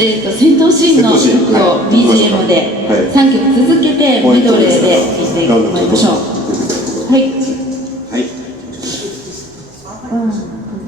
戦闘シーンの曲を BGM で3曲続けてメドレーで聴いてもらいましょう。はい。はい。1、2、3、4。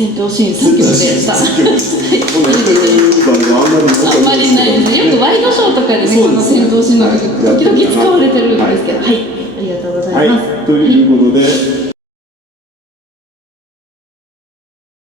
戦闘シーン3曲でした。あんまりないですね。よくワイドショーとかでね、この戦闘シーンの曲、時々使われてるんですけど、はい、ありがとうございます。ということで。